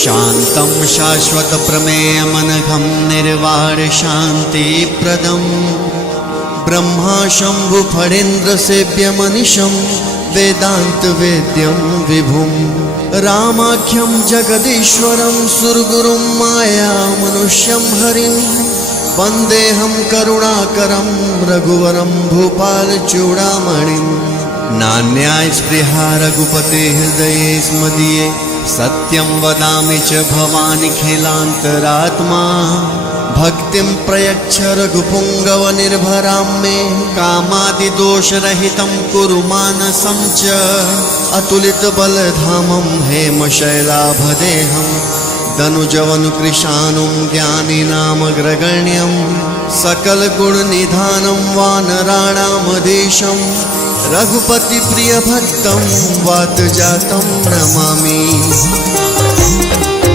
शान्तं शाश्वतप्रमेयमनघं निर्वाणशान्तिप्रदं ब्रह्मा शम्भु फणीन्द्रसेव्यमनिशं वेदान्तवेद्यं विभुं रामाख्यं जगदीश्वरं सुरगुरुं मायामनुष्यं हरिं वन्देऽहं करुणाकरं रघुवरं भूपालचूडामणिं नान्यायस्पृहा रघुपते हृदये स्मदीये सत्यं वदामि च भवानिखिलान्तरात्मा भक्तिं प्रयच्छ रघुपुङ्गवनिर्भरां मे कामादिदोषरहितं कुरु मानसं च अतुलितबलधामं हेमशैलाभदेहं दनुजवनुकृशानुं ज्ञानिनामग्रगण्यं सकलगुणनिधानं वानराणामधीशं रघुपतिप्रियभक्तं वातजातं नमामि।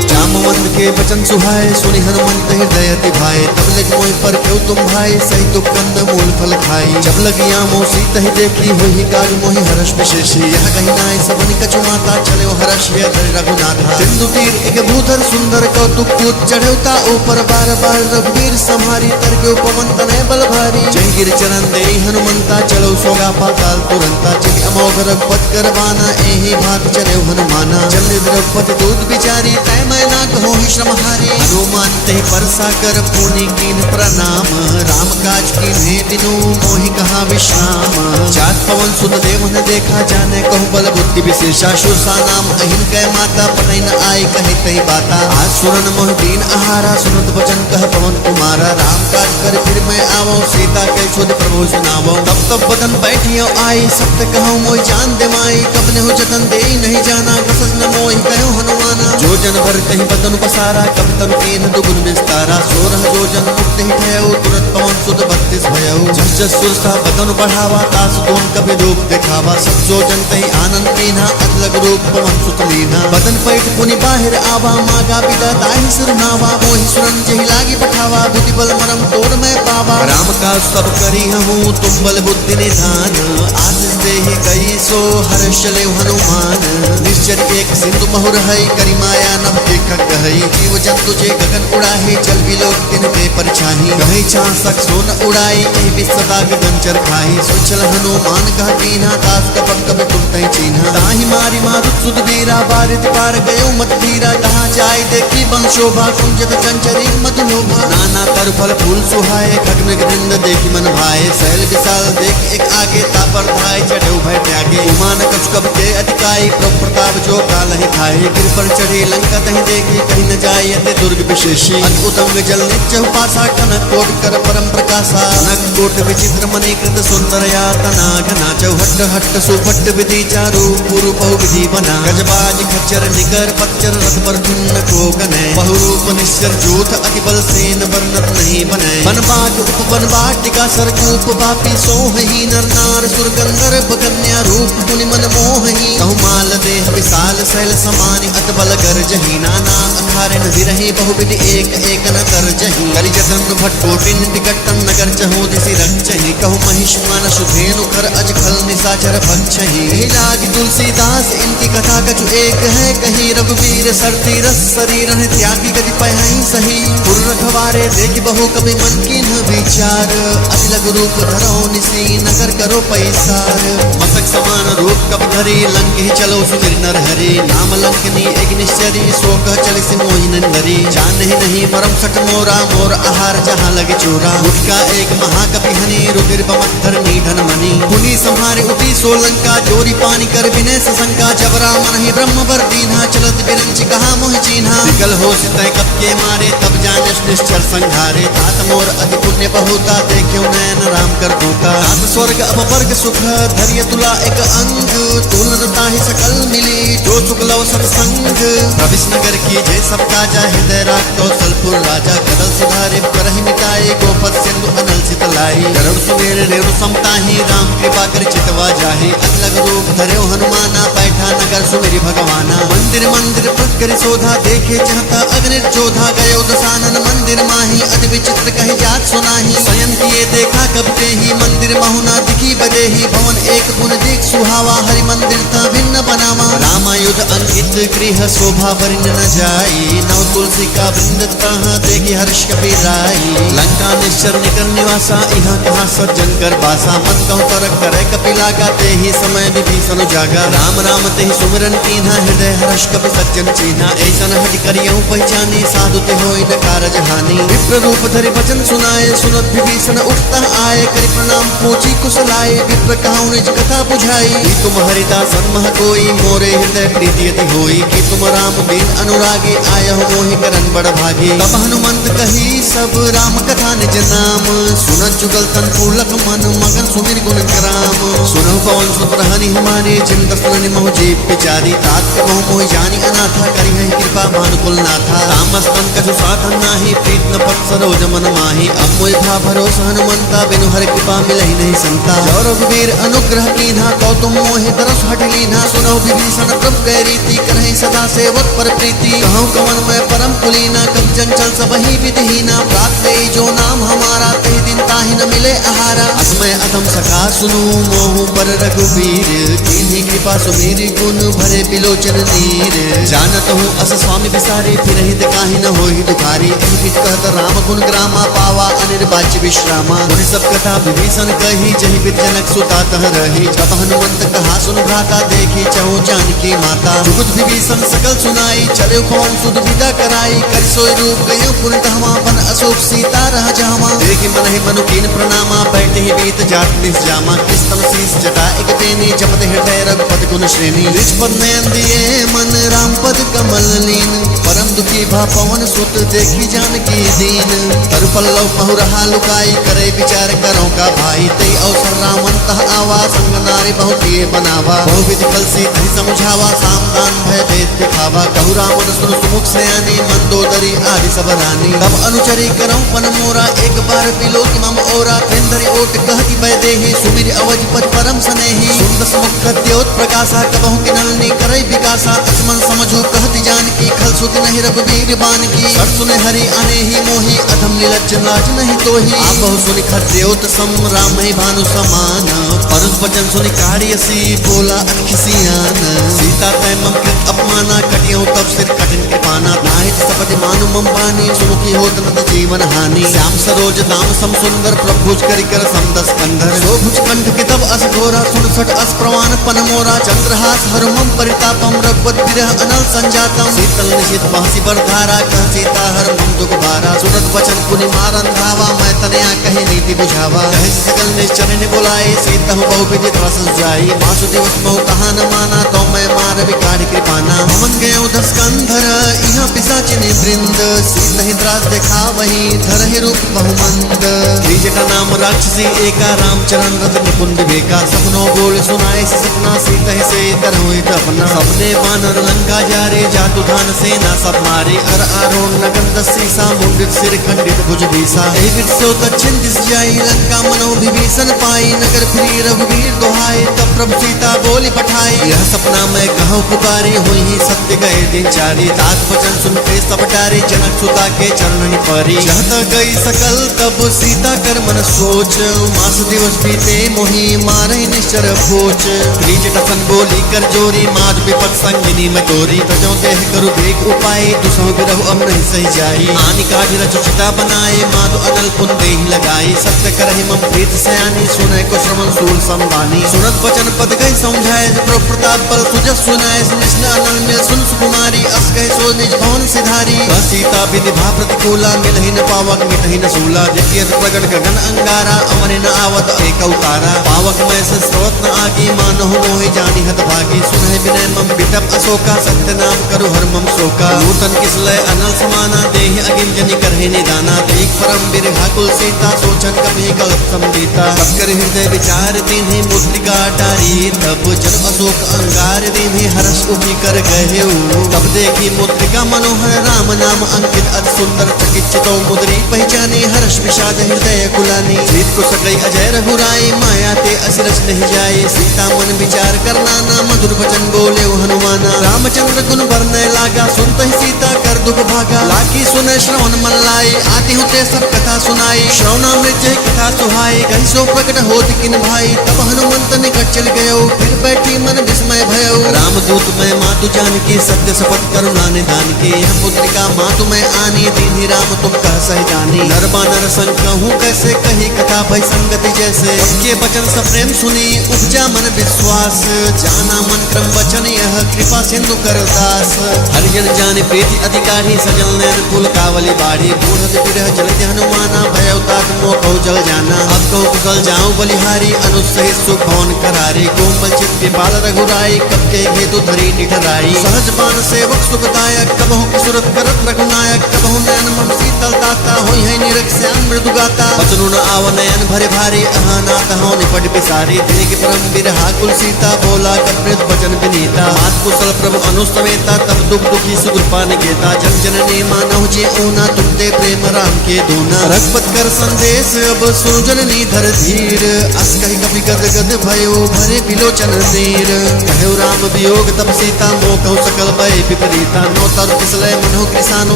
जामवंत के वचन सुहाए सुनि हनुमंत हृदय अति भाए तब लग मोहि पर क्यों तुम भाए सही तो कंद मूल फल खाई जब लगी आमो सीत ही देखी होहि काज मोहि हर्ष विशेषी यह कही नाय सबनि कछु माता चले हर्ष ये रघुनाथा सिंधु तीर एक भूधर सुंदर कौतुक कूद चढ़ौता ऊपर बार बार रघुवीर संहारी तर के उपमन तनय बल भारी जय गिर चरण दे हनुमंता चलो सोगा पाताल तुरंता चली अमोघ रघुपत करवाना एहि भात चले हनुमाना चल रघुपति दूत बिचारी तय मैना कहोहि श्रमहारी हनुमान ते परसा कर पुनि कीन प्रणाम राम काज कीन्हे बिनु मोहि कहा विश्राम जात पवन सुत देव न देखा जाने कहु बल बुद्धि विशेषा सुरसा नाम अहिन कै माता पटै न आए कहे तही बाता आज सुरन मोह दीन आहारा सुनत वचन कह पवन कुमारा राम काज कर फिर मैं आवो सीता कै सुध प्रभु सुनावो तब तब बदन बैठियो आई सत्य कहूँ मोहि जान दे माई कब ने हो जतन दे नहीं जाना कसस न मोहि कहो हनुमाना जो जन भर कहीं बदन पसारा कब तन कीन दुगुन विस्तारा सोरह जो जन मुक्त ही ठहयो तुरंत पवन सुत 32 भयउ जस जस सुरसा बदन बढ़ावा तास दोन कभी रूप दिखावा सब जो जन तही आनंद कीन्हा अतलग रूप पवन सुत लीन्हा बदन पैठ पुनि बाहिर आवा मागा बिदा ताहि सुरनावा मोहि सुरन जहि लागी पठावा बुद्धि बल मरम तोर मैं पावा राम का सब करी हूँ तुम बल बुद्धि निधान आशीष देहि गई सो हर्ष ले हनुमान निश्चर एक सिंधु महुर है करी माया नभ देखक कही जीव जंतु जे गगन उड़ाहे जल बिलोक दिन पे परछाही कही छासक सोन उड़ाई एहि विसदा गगन चर खाही सोचल हनुमान कह दीना दास कपट कभी तुम तई चीन्हा ताहि मारी मारुत सुध बीरा बारित पार गयो मत धीरा जहाँ जाय देखी बन शोभा कुंजत चंचरी मधुलोभा नाना तर फल फूल सुहाए खगन गृंद देखी मन भाए सैल विशाल देख एक आगे तापर धाय चढ़े भय त्यागे उमान कछ कब के अधिकाई प्रताप जो काल ही खाए गिर पर चढ़े लंका तही देखी कहीं न जाए यते दुर्ग विशेषी अद्भुतंग जल नित्य पासा कनक कोट कर परम प्रकाशा कनक कोट विचित्र मणि कृत सुंदरया तना घना चौहट्ट हट्ट सुभट्ट विधि चारु पुरु बहु विधि बना गजबाज खच्चर निकर पच्चर रथ पर धुन्न को गने बहुरूप निश्चर जोथ अति बल सेन वर्णत नहीं बने बनबाग उपवन वाटिका सरकूप बापी सोहि नर नार सुर गंधर्व कन्या रूप मुनि मन मोहि कहु माल देह विशाल शैल समानि अत बल गर्जहि नाना अखारे न विरहि बहुविधि एक एक न कर जहि करि जतन भट्टो बिन टिकटन नगर चहु दिसि रक्षहि कहु महिष मानस धेनु कर अज खल निशाचर भक्षहि एहि लागी तुलसीदास इनकी कथा कछु एक है कहीं रघुवीर सरती रस शरीर त्यागी गति पहि सही पुर रखवारे देखि बहु कवि मन कीन विचार अति लघु रूप धरो निसी नगर करो पैसार मस्तक समान रूप कब धरी लंक ही चलो सुमिर नर हरि नाम लंकनी एक निश्चरी शोक चल से मोहि नंदरी जान ही नहीं मरम सट मोरा मोर आहार जहाँ लगे चोरा उठका एक महाकपि हनि रुधिर बमत्तर निधन मणि पुनि संहारे उठी सोलंका जोरी पानी कर विनय सशंका जब रामन ही ब्रह्म वर दीन्हा चलत बिरंच कहा मोह चीन्हा विकल हो सितय कप के मारे तब जानिस निश्चर संघारे तात मोर अति पुण्य बहुता देखो नयन राम कर दूता तात स्वर्ग अब वर्ग सुख धरिय तुला एक अंग तुलन ताहि सकल मिली जो सुख लव सत्संग प्रविश नगर की जय सब काजा हृदय राख कौशलपुर राजा कदल सुधारे करहि मिटाए गोपद सिंधु अनल सितलाई गरुड़ सुमेर रेणु समताहि राम कृपा कर चितवा जाहि अलग रूप धर्यो हनुमाना बैठा नगर सुमेरि भगवाना मंदिर मंदिर पथ करि शोधा देखे चाहता अग्नि जोधा गयो दसानन मंदिर माही अति विचित्र कहि जात सुनाही स्वयं किए देखा कब ते ही मंदिर महुना दिखी बदे ही भवन एक पुन देख सुहावा हरि मंदिर था भिन्न बनावा रामायुध अंकित गृह शोभा वर्ण न जाई, नव तुलसी का वृंद तहाँ देखी हर्ष कपिराई। लंका निश्चर निकर निवासा, यहाँ कहाँ सज्जन कर बासा, मन कहूँ तरक करे कपिला का, ते ही समय विभीषण जागा। राम राम ते ही सुमिरन कीन्हा, हृदय हर्ष कपि सज्जन चीन्हा। ऐसन हट करियहु पहचानी, साधु ते होई न कारज हानि। विप्र रूप धरि वचन सुनाए, सुनत विभीषण उठता आए। करि प्रणाम पूछी कुशलाए, विप्र कहूँ निज कथा बुझाई। कि तुम हरिदासन मह कोई, मोरे हृदय प्रीति अति होई। कि तुम राम बिन अनुरागी, आयहु मोहि करन बड़ भागी। तब हनुमंत कही सब राम कथा निज नाम, सुनत जुगल तन पुलक मन, मगन सुमिर गुण ग्राम। सुनहु पवन सुत रहनि हमारे, जिन दसन निमहु जीव बिचारी। तात कबहु मोहि जानी अनाथा, करिहहि कृपा भानुकुल नाथा। तामस तन कछु साधन नाही, प्रीत न पत सरोज मन माही। अब मोहि भा भरोसा हनुमंता, बिनु हरि कृपा मिलहि नहीं संता। और रघुवीर अनुग्रह कीन्हा, कौतुम मोहि तरस हट लीन्हा। सुनहु विभीषण प्रभु कै रीति, करहि सदा सेवक पर प्रीति। कहूँ कवन मैं परम कुलीना, कब चंचल सबहि विधिहीना। प्रात ले जो नाम हमारा, ते दिन ताहि न मिले आहारा। असमय अधम सखा सुनु, मोहु पर रघुवीर। कीन्ही कृपा सुमेर, गुण भरे बिलोचन नीर। जानत हूँ अस स्वामी बिसारे, फिर हित काहि न होहि दुखारी। एहि विधि कहत राम गुण ग्रामा, पावा अनिर्वाच्य विश्रामा। मुनि सब कथा विभीषण कही, जहि विधि जनक सुता तह रही। तब हनुमंत कहा सुन भ्राता, देखी चहु जानकी माता। जुगुत विभीषण सकल सुनाई, चले पवन सुत विदा कराई। करि सोई रूप गयो पुर धामा, बन अशोक सीता रह जामा। देखि मनहि मनु कीन प्रणामा, बैठे ही बीत जात निजामा। किस्तम शीस जटा एक बेनी, जपत हृदय रघुपति गुण श्रेणी। निज पद नयन दिए मन, राम पद कमल लीन। परम दुखी भा पवन सुत, देखी जानकी दीन। तरु पल्लव महु रहा लुकाई, करे विचार करो का भाई। ते अवसर रामन तह आवा, संग नारी बहु किए बनावा। बहु विधि फल से तहि समझावा, सामदान भय भेद दिखावा। कहु रामन सुन सुमुख सयानी, मंदोदरी आदि सब रानी। तब अनुचरी करऊं पन मोरा, एक बार बिलोक मम ओरा। त्रिंधरि ओट कहती वैदेही, सुमिर अवधिपति परम स्नेही। सुंदस मुख द्योत प्रकाशा, कबहु किनलनी करई विकासा। असमन समझो कहती जानकी, खल सुत नहीं रघुवीर बान की। सर सुने हरि अने ही मोही, अधम नीलज लाज नहीं तोही। आप बहु सुनि खद्योत सम, राम ही भानु समान। परुष वचन सुनि काढ़ियसी, बोला अखिसियान। सीता तय मम कृत अपमाना, कटियो तब सिर कठिन कृपाना। नाहित सपति मानु मम बानी, सुमुखी होत न जीवन हानि। श्याम सरोज दाम सम सुंदर, प्रभुज करि कर समदस कंधर। सो भुज कंठ के तब अस घोरा, सुनसठ अस प्रवान पन मोरा। चंद्रहास हरुमम परितापम, रघुपत विरह अनल संजातम। शीतल निशित बहसी बरधारा, कह सीता हर मम दुख भारा। सुनत वचन पुनि मारन धावा, मैं तनया कहे नीति बुझावा। कहे सकल निश्चर ने बुलाए, सीता बहु विधि रस जाई। मासु दिवस महु कहा न माना, तो मैं मार विकाढ़ कृपाना। हमन गयो दस कंधर, यहाँ पिशाचिनी वृंद। सीता ही त्रास देखा वही, धरहि रूप बहुमंद। त्रिजटा नाम राक्षसी एका, रामचरण रत निपुण विवेका। सपनो बोल सुनाए सपना, सीता ही से तरहुई तपना। सबने वानर लंका जारे, जातु धान सेना सब मारे। अर आरोण नगन दस सीसा, मुंडित सिर खंडित भुज भीसा। एहि विधि सो दक्षिण दिस जाई, लंका मनो विभीषण पाई। नगर फिरी रघुवीर दोहाए, तब प्रभु सीता बोली पठाई। यह सपना मैं कहूँ पुकारी, हुई ही सत्य गए दिन चारी। तात वचन सुन के सब डारे, जनक सुता के चरण परी। चाहत गई सकल तब सीता कर मन सोच, मास दिवस बीते मोही मारहि निश्चर भोज। त्रिजटा बोली कर जोरी, माध विपत संगिनी में तोरी। तजो देह करु बेग उपाय, दुसहु बिरहु अब नहीं सही जाई। आनि काज रचु चिता बनाए, माधु अनल पुन देहि लगाई। सत्य करहि मम प्रीत सयानी, सुनय को श्रवण सूल संबानी। सुनत वचन पद गई समझाए, प्रभु प्रताप बल तुझ सुनाए। निष्ण अनल मिल सुन सुकुमारी, अस कहे सो निज भवन सिधारी। सीता विधि भा प्रतिकूला, मिलहि न पावक मिटहि न सूला। जितिय प्रगट गगन अंगारा, अमर न आवत एक अवतारा। पावक मैं से स्रोत न आगी, मानहु मोहि जानी हत भागी। सुनहि विनय मम विटप अशोका, सत्य नाम करु हर मम शोका। नूतन किसलय अनल समाना, देहि अगिन जनि करहि निदाना। देख परम बिरहा कुल सीता, सोचन कपि कल्प संगीता। तब कर हृदय विचार दीन्हि, मुद्रिका डारी। तब जन अशोक अंगार दीन्हि, हर्ष उठि कर गहेउ। तब देखी मुद्रिका मनोहर, राम नाम अंकित अति सुंदर। चकित चितौ मुद्री पहचानी, हर्ष विषाद हृदय कुलानी। जीत को सकई अजय रघुराई, माया ते असिरच नहीं जाए। सीता मन विचार करना ना, मधुर वचन बोले हनुमाना। रामचंद्र गुण वर्णय लागा, सुनत ही सीता कर दुख भागा। लागी सुने श्रवण मन लाई, आती होते सब कथा सुनाई। श्रवणामृत कथा सुहाई, कहीं सो प्रकट होत किन भाई। तब हनुमंत निकट चल गयो, फिर बैठी मन विस्मय भयो। रामदूत मैं मातु तु जानकी सत्य शपथ करुणा निधान की। यह पुत्रिका माँ तुम्हें आनी दीनी राम तुम कह सह जानी। नर बानर संग कहूँ कैसे कही कथा भई संगति जैसे। के वचन सब प्रेम सुनी उपजा मन विश्वास। जाना मन क्रम वचन यह कृपा सिंधु कर दास। हरिजन जाने प्रीति अधिकारी सजल नैन कुल कावली बाड़ी। बूढ़ विरह जलति हनुमाना भय तात मोह कहु जल जाना। अब कहूँ कुशल जाऊँ बलिहारी अनुसहित सुख भवन करारी। कोमल चित कृपाल रघुराई कब के हेतु धरी निठराई। सहज पान सेवक सुखदायक कबहु किशोरत करत रघुनायक। कबहु नैन मम शीतल दाता होई है निरख श्याम मृदु गाता। बचनु न आव नयन भरे भारी अहानात हो निपट पिसारी। देख परम बिरहा कुल सीता बोला कपृत वचन विनीता। मात कुशल प्रभु अनुस्तमेता तब दुख दुखी सुकृपा निकेता। जन जननी मानहु जे ऊना तुम ते प्रेम राम के दूना। रघुपत कर संदेश अब सुरजननी धर धीर। अस कहि कपि गद गद भयो भरे बिलोचन नीर। कहु राम वियोग तब सीता मोह कहु सकल भय विपरीता। नौ तरु फिसलय मनहु कृसानु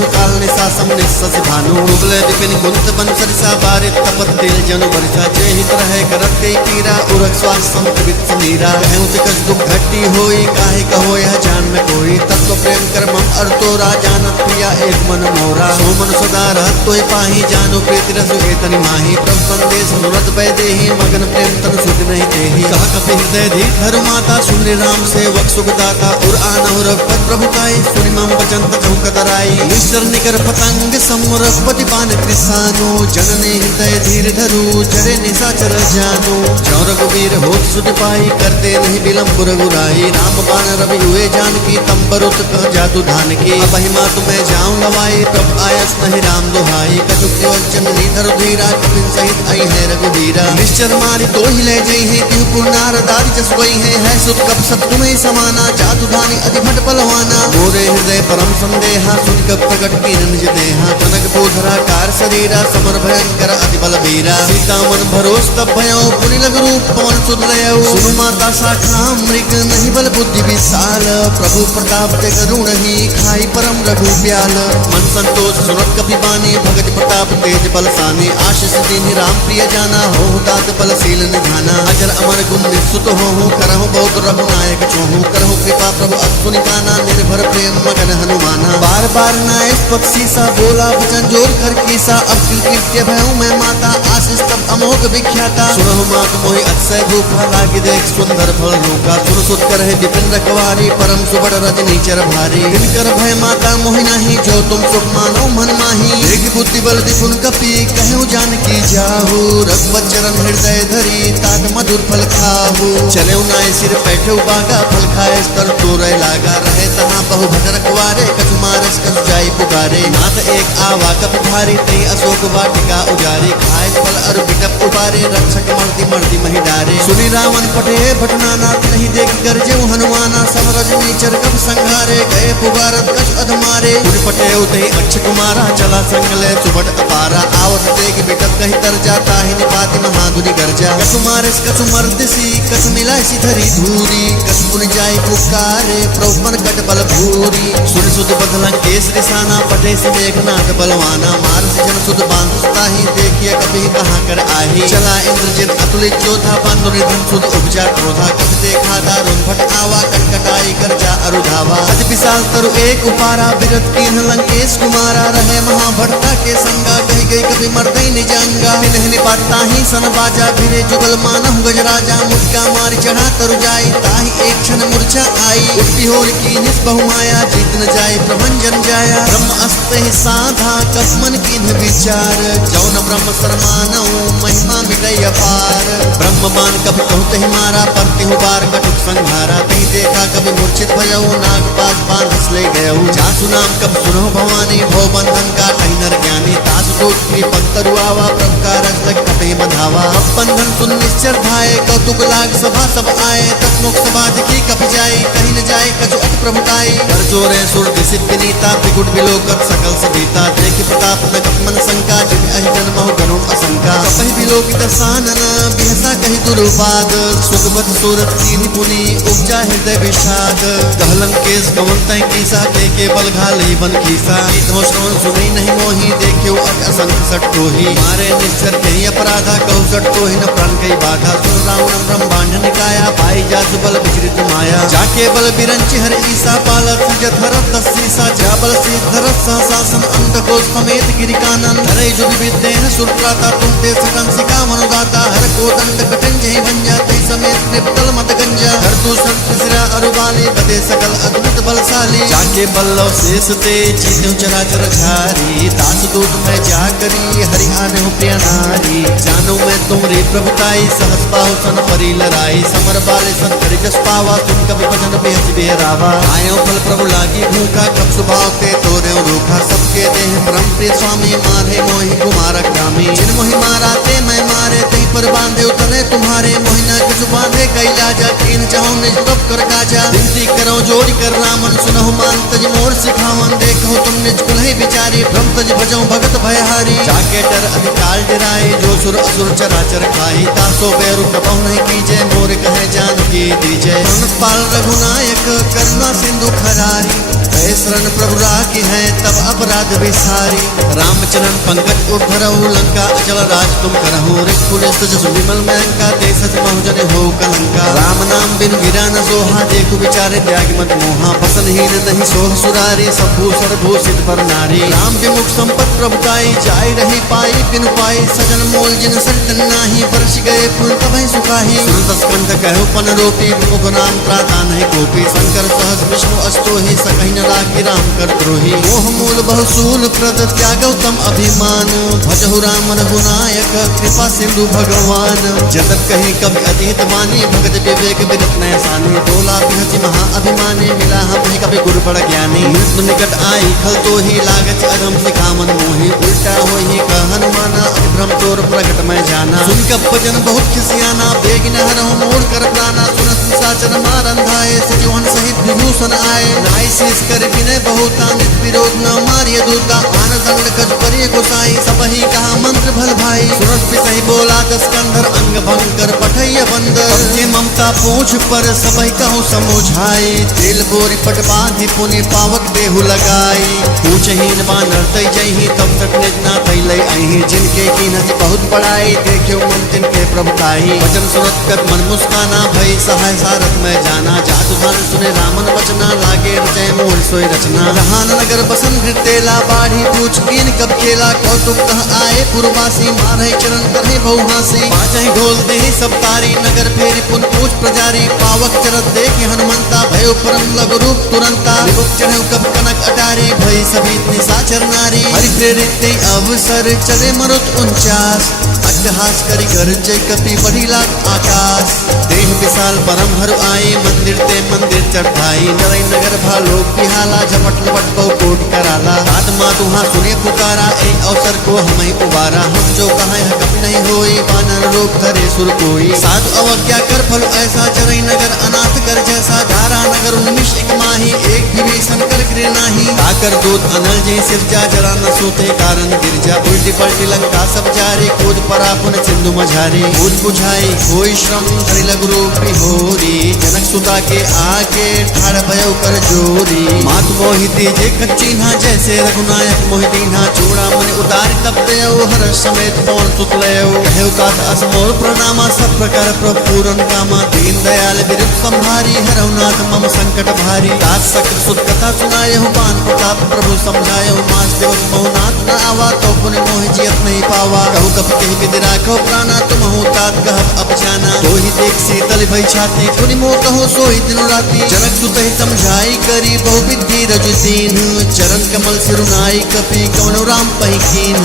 काल निशा समनिस शशि भानु। डूबलय विपिन कुंत बन सरिसा बारित तपत तेल जनु बरिसा। जय हित रहे करत कई पीरा उरग स्वास संतवित समीरा। कहु कछ दुख घटी होई काहे कहो यह जान न कोई। तत्व प्रेम कर मम अरतोरा जानत प्रिया एक मन मोरा। सो मन सदा रहत तोहि पाही जानो प्रीति रस एतनि माही। प्रभु संदेश अनुरत भय देहि मगन प्रेम तन सुध नहीं देहि। कहा कपि हृदय धीर धरु माता सुनि राम सेवक सुखदाता। उर आनहु रघुपत प्रभु काई सुनि मम वचन तकहु कतराई। निश्चर निकर पतंग सम रघुपति बान कृसानो। जननी हृदय धीर धरु चरे निशाचर जानो। जौ रघुवीर होत सुध पाई करते नहीं विलंब रघुराई। राम बाण रवि हुए जानकी तम बरुत कह जादू धान की। अब हिमा तुम्हें जाऊं लवाई प्रभु आयस नहीं राम दुहाई। कछु जननी धरु धीरा कपिन सहित आई है रघुवीरा। निश्चर मारी तो ही ले जई है तिहु पुरनार दारी जस गई है सुत कप सत तुम्हें समाना। जादू धानी अधिभट बलवाना। मोरे हृदय परम संदेहा सुन कप प्रकट की निज देहा। कनक बोधरा कार शरीरा समर भयंकर अति बल वीरा। सीता मन भरोस तब भयो पुनि लग रूप पवन सुत लयऊ। सुनु माता शाखा मृग नहीं बल बुद्धि विशाल। प्रभु प्रताप ते करुण ही खाई परम रघु ब्याल। मन संतोष सुनत कपि बानी भगत प्रताप तेज बलसानी। आशीष दीनि राम प्रिय जाना हो तात बलशील निधाना। अजर अमर गुण निसुत हो करहु बहुत रघुनायक छोहु। करहु कृपा प्रभु अतुनि काना निर्भर प्रेम मगन हनुमाना। बार बार नायक पक्षी सा बोला वचन जोर कर कीसा। अब कृत्य भयउ मैं माता आशीष तब अमोघ विख्याता। सुनहु मात मोहि अतिशय भूखा लागी देख सुंदर फल रूखा। सुन सुत करहि विपिन रखवारी परम सुबड़ रजनी चर भारी। दिनकर भय माता मोहि नाही जो तुम सुख मानो मन माही। देख बुद्धि बल दिपुन कपि कहु जानकी जाहु। रघुपत चरण हृदय धरी तात मधुर फल खाहु। चले नाय सिर बैठे बागा फल खाए स्तर तोरे लागा। रहे तहाँ बहु भट रखवारे कछु मारस कछु जाई पुकारे। नाथ एक आवा कपि भारी तई अशोक वाटिका उजारे। खाए फल अरु बिटप उबारे रक्षक मर्दी मर्दी मही डारे। सुनि रावण पटे भटनानाथ नहीं देख गरजेउ हनुमाना। सब रजनी चर कब संघारे गए पुकारत कछु अधमारे। पुनि पटे उते अक्ष कुमारा चला संगले सुबट अपारा। आवत देख बिटप कही तर जाता ही निपाति महाधुनि गर्जा। कछु मारस कछु मर्दिसी कछु मिलाय धरी धूरी। कछु पुनि जाय पुकारे प्रभु कट बल भूरी। सुन सुध बदलं केस रिसाना पटे से मेघनाथ बलवाना। मारस जन सुध बांध ताही देखिए कभी कहाँ कर आही। चला इंद्रजित अतुलित योधा बंधु निधन सुध उपजा क्रोधा। कभी देखा दारुण भट आवा कटकटाई कर जा अरुधावा। अति विशाल तरु एक उपारा बिरत कीन्ह लंकेश कुमारा। रहे महाभरता के संगा कही गई कभी मर्दई निजांगा। निहनि पाता ही सन बाजा भिरे जुगल मानहु गजराजा। मुझका मारी चढ़ा तरु जाई ताही एक क्षण मूर्छा आई। उठती होर की निस बहुमाया जीत न जाए प्रभंजन जाया। ब्रह्म अस्त्र ही साधा कसमन किन्ह विचार। जौन ब्रह्म सरमानौ महिमा मिटई अपार। ब्रह्म बाण कभी कहु तहि मारा परति बार कटुक संहारा। तही देखा कभी मूर्छित भयउ नागपाश बाण हंसले गयउ। जासु नाम कब सुनहु भवानी भव बंधन का कही नर ज्ञानी। तासु टोटनी पंतरु आवा प्रभु का रस लग कटे बंधावा। अब बंधन सुन निश्चर धाये कौतुक लाग सभा सब आए। तत्मुख सभा दिखी कपि जाई कहीं न जाए कछु अति प्रभुताई। कर जोरे सुर दिसित विनीता त्रिकुट विलोकत सकल सभीता। देख प्रताप न कप मन शंका जिन अहि जन्महु गरुण असंका। कपहि विलोकित सानन बिहसा कहि दुर्वाद। सुगबत सूरत कीन्हि पुनि उपजा हृदय विषाद। कहलन केस कवन तय कीसा के बल घाले बन खीसा तो श्रवण सुनी नहीं मोही देख्यो असंख्य सटको ही मारे निश्चर के अपराधा कहु सटको ही न प्राण कई बाधा सुन रावण ब्रह्मांड निकाया पाई जासु बल विचरित माया जाके बल बिरंचि हर ईसा पालत जत हरत तस्सीसा जा बल सिद्धरत सहसासन अंधको समेत गिरिकानन हरे जो विद्येन सुरप्राता तुम ते सकन सिका मनुदाता हर को दंड कठिन जय भंजा ते समेत त्रिपतल मत गंजा हर तू सिरा अरुबाली बदे सकल अद्भुत बलशाली जाके बल्लव शेष ते जीतु चराचर झारी दास दूत मैं जा करी हरि आने हो प्रिय नारी जानो मैं तुमरी प्रभुताई सहस पाहु सन परी लराई समर बाले सन करि जस पावा तुम कभी भजन बेहस बेहरावा आयो फल प्रभु लागी भूखा कब सुभाव ते तोरे रूखा सबके देह परम प्रिय स्वामी मारे मोहि कुमार कामी जिन मोहि मारा ते मैं मारे ते पर बांधे उतरे तुम्हारे मोहिना कुछ बांधे कैला जा कीन चाहो निज तब कर गाजा विनती करो जोड़ कर रामन सुनहु मान तज मोर सिखावन देखो तुम निज कुलहि बिचारी ब्रह्म तज भजो भगत भयहारी जाके डर अधिकाल डराए जो सुर असुर चराचर खाई तासो बेरु कबहु नहीं कीजे मोर कहे जानकी दीजय पाल रघुनायक करुणा सिंधु खरारी भय शरण प्रभु राखी है तब अपराध विसारी रामचरण पंकज उद्धरहु लंका अचल राज तुम करहु रिपुलिस जस विमल महंका देश बहुजन हो कलंका राम नाम बिन गिरा न सोहा देखु विचारे त्याग मत मोहा बसनहीन नहीं सोह सुरारी सब भूषण भूषित पर नारी राम विमुख संपत प्रभुताई जाय रही पाई बिन पाई सजन मोल जिन संतन नाही वर्ष गए पुन तबहि सुखाही संत स्कंध कहु पन रोपी मुख नाम त्राता नहीं गोपी शंकर सहस विष्णु अष्टोहि सकहि न राखी राम कर द्रोही मोह मूल बहुसूल प्रद त्यागौ तम अभिमान भजहु राम रघुनायक कृपा सिंधु भगवान जगत कहीं कभी अतीत वाणी भगत विवेक विरत नयसानी बोला बिहति महा अभिमानी मिला हम कभी गुरु बड़ ज्ञानी मृत्यु निकट आई खल तो ही लागत अगम सिखामन मोहि उल्टा होहि कह हनुमाना भ्रम तोर प्रगट मैं जाना सुन कब भजन बहुत खिसियाना बेग न हरहु मोर कर प्राणा सुनत साचन मारन धाये सजीवन सहित विभूषण आए नाई शेष कर विनय बहुता नित विरोध न मारिय दूता आन दंड कज परिय गोसाई सबहि कहा मंत्र भल भाई सुरत पितहि बोला दस कंधर अंग भंग कर पठैय बंदर जे ममता पूछ पर सबहि कहूँ समुझाई तेल बोरी पट बांधि पुनि पावक देहु लगाई पूछहीन बानर तै जही तब तक निजना तै लय अहि जिनके कीनत बहुत बड़ाई देखियो मन तिनके प्रभुताई वचन सुनत कर मन मुस्काना भई सहाय सारथ में जाना जातु धन सुने रामन वचना लागे रचय मूल सोई रचना रहान नगर बसन तेला बाढ़ी पूछ कीन कब खेला कौतुक कह आए पुरवासी मारहि चरण करहि बहुहासी पाचहि ढोल देहि सब तारी नगर फेरी पुन पूछ प्रजारी पावक चरत देखि हनुमंता भयो परम लघु रूप तुरंता विमुख चढ़े कब कनक अटारी भई सभी निशाचर नारी हरि प्रेरित अवसर चले मरुत 49 अट्टहास करि गर्जय कपि बढ़ी लाग आकाश देह विशाल परम हरु आई मंदिर ते मंदिर चढ़ाई नरई नगर भालो बिहाला झपट लपट बहु कोट कराला आत्मा तुहा सुने पुकारा ए अवसर को हमें उबारा हम जो कहे कब नहीं होई वानर रूप धरे सुर कोई साधु अवज्ञा कर फल ऐसा चरई नगर अनाथ कर जैसा धारा नगर उन्मिष एक माही एक विभीषण कर गिरे नाही आकर दूत अनल जय सिरजा जरा न सोते कारण गिरजा उल्टी पलटी लंका सब जारी कूद परा पुन सिंधु मझारी कूद बुझाई कोई श्रम हरि लघु रूप होरी जनक सुता के आगे ठाड़ भयो कर जोरी मात मोहिती जे कच्चीन्हा जैसे रघुनायक मोहितीन्हा चूड़ा मुनि उतारी तब देव हर समेत पौन सुत लयो कहु कात असमोर प्रणामा सब प्रकार प्रभु पूरन कामा दीन दयाल विरुद्ध संभारी हरहुनाथ मम संकट भारी दास सकृत सुत कथा सुनायहु पान प्रताप प्रभु समझायहु मास दिवस बहुनाथ न आवा तो पुनि मोहि जियत नहीं पावा कहु कब कहि विधि राखो प्राणा तुम हो तात कहब अब जाना तो ही देख शीतल भई छाती पुनि मोह कहो सोई दिन राती जनक सुत ही समझाई करी बहु विधि रजु दीन चरण कमल सिरुनाई कपि कवनो राम पहि कीन